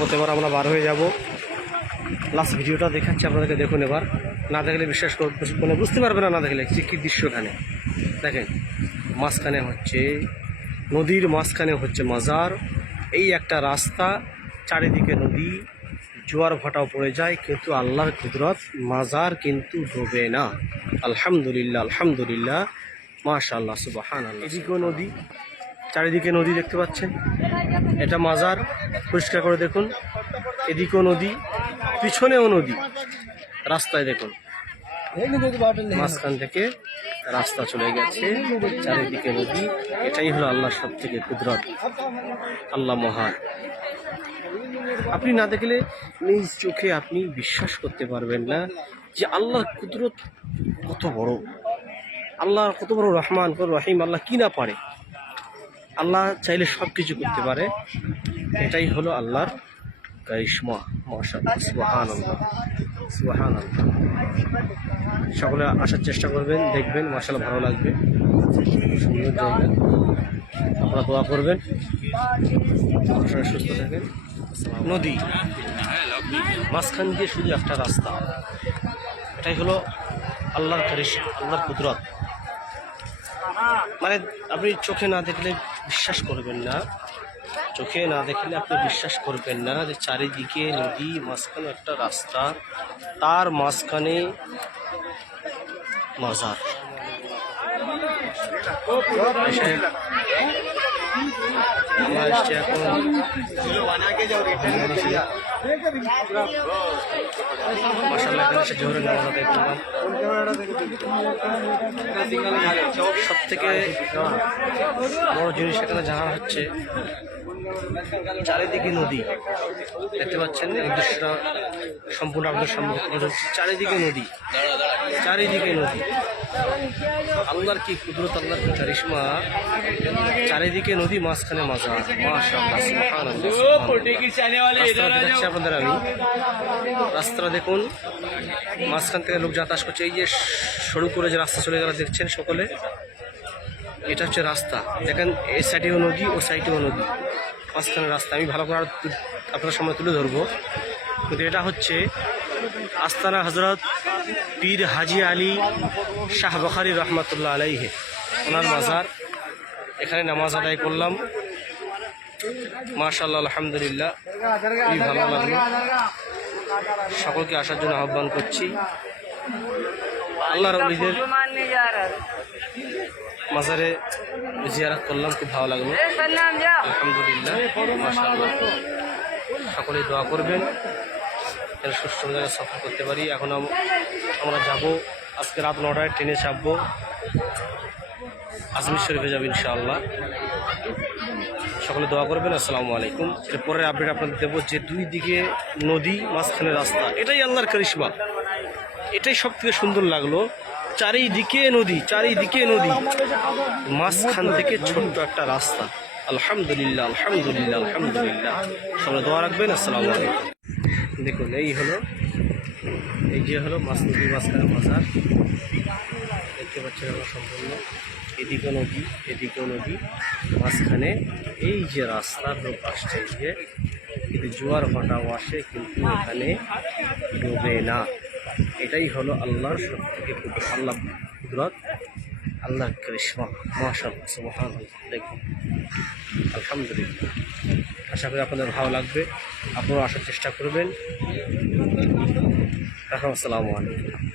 সম্ভবত এবার আমরা বার হয়ে যাব। লাস্ট ভিডিওটা দেখাচ্ছি আপনাদেরকে দেখুন এবার। না দেখলে বিশ্বাস কর মানে বুঝতে পারবে না না দেখলে যে কী দৃশ্য এখানে। দেখেন মাঝখানে হচ্ছে নদীর মাঝখানে হচ্ছে মাজার। এই একটা রাস্তা চারিদিকে নদী জোয়ার ভাটাও পড়ে যায় কিন্তু আল্লাহর কুদরত মাজার কিন্তু ডোবে না। আলহামদুলিল্লাহ আলহামদুলিল্লাহ। মাশাল্লাহ সুবাহান আল্লাহ এদিকেও নদী। চারিদিকে নদী দেখতে পাচ্ছেন। এটা মাজার। পরিষ্কার করে দেখুন। এদিকেও নদী, পিছনেও নদী। রাস্তায় দেখুন। মাঝখান থেকে রাস্তা চলে গেছে। চারিদিকে নদী। এটাই হলো আল্লাহর সব থেকে কুদরত। আল্লাহ মহান। আপনি না দেখলে নিজ চোখে আপনি বিশ্বাস করতে পারবেন না যে আল্লাহর কুদরত কত বড়। আল্লাহ কত বড় রহমান, কত রহিম, আল্লাহ কি না পারে। আল্লাহ চাইলে সব কিছু করতে পারে। এটাই হলো আল্লাহর সকলে আসার চেষ্টা করবেন, দেখবেন, মাশাআল্লাহ ভালো লাগবে। সুন্দর জায়গা আপনারা দোয়া করবেন। সবাই সুস্থ থাকেন নদী, মাঝখান দিয়ে শুধু একটা রাস্তা। এটাই হলো আল্লাহর আল্লাহর কুদরত। মানে আপনি চোখে না দেখলে বিশ্বাস করবেন না। চোখে না দেখলে আপনি বিশ্বাস করবেন না যে চারিদিকে নদী, মাঝখানে একটা রাস্তা, তার মাঝখানে মাজার। এখন সব থেকে বড় জিনিস এখানে জানা হচ্ছে, চারিদিকে নদী। দেখতে পাচ্ছেন দৃশ্যটা সম্পূর্ণ আপনাদের ধরছি চারিদিকে নদী। চারিদিকে নদী। আল্লাহর কি কুদরত, আল্লাহর কারিশমা চারিদিকে নদী মাঝখানে দেখাচ্ছি আপনাদের আমি। রাস্তাটা দেখুন মাঝখান থেকে লোক যাতায়াত করছে। এই যে সরু করে যে রাস্তা চলে গেল দেখছেন সকলে? এটা হচ্ছে রাস্তা। দেখেন এই সাইডেও নদী ও সাইডেও নদী। মাঝখানে রাস্তা। আমি ভালো করে আপনার সামনে তুলে ধরবো। কিন্তু এটা হচ্ছে আস্তানা হজরত পীর হাজি আলী শাহ বখারি রহমতুল্লাহ আলাইহে। ওনার মাজার। এখানে নামাজ আদায় করলাম। মাশাল্লাহ আলহামদুলিল্লাহ। ভালো লাগল। সকলকে আসার জন্য আহ্বান করছি। আল্লাহর রবিদের মাজারে জিয়ারাত করলাম, খুব ভালো লাগল। আলহামদুলিল্লাহ মাশাল্লাহ সকলে দোয়া করবেন। যেন সুস্থ জায়গায় সফর করতে পারি। এখন আমরা যাব। আজকে রাত নটায় ট্রেনে চাপবো। আজমির শরীফে যাব ইনশাআল্লাহ। সকলে দোয়া করবেন, আসসালামু আলাইকুম। এর পরের আপডেট আপনাদের দেবো যে দুই দিকে নদী, মাঝখানে রাস্তা। এটাই আল্লাহর করিশ্মা। এটাই সব থেকে সুন্দর লাগল। চারিদিকে নদী চারিদিকে নদী। মাঝখান থেকে ছোট্ট একটা রাস্তা। আলহামদুলিল্লাহ আলহামদুলিল্লাহ আলহামদুলিল্লাহ। সবাই দোয়া রাখবেন, আসসালামু আলাইকুম। দেখুন, এই হলো, এই যে হলো মাছ নদী মাঝখানে মাজার দেখতে পাচ্ছেন আমরা সম্পূর্ণ। এদিকে নদী এদিকে নদী। মাঝখানে এই যে রাস্তার লোক আসছে যে কিন্তু জোয়ার ভাটাও আসে, কিন্তু এখানে ডোবে না। এটাই হলো আল্লাহর সব থেকে আল্লাহ কুদরত আল্লাহ করিশ্মা মাশাল্লাহ সুবহান দেখুন, আলহামদুলিল্লাহ। আশা করি আপনাদের ভালো লাগবে। আপনারা আসার চেষ্টা করবেন। আসসালামু আলাইকুম।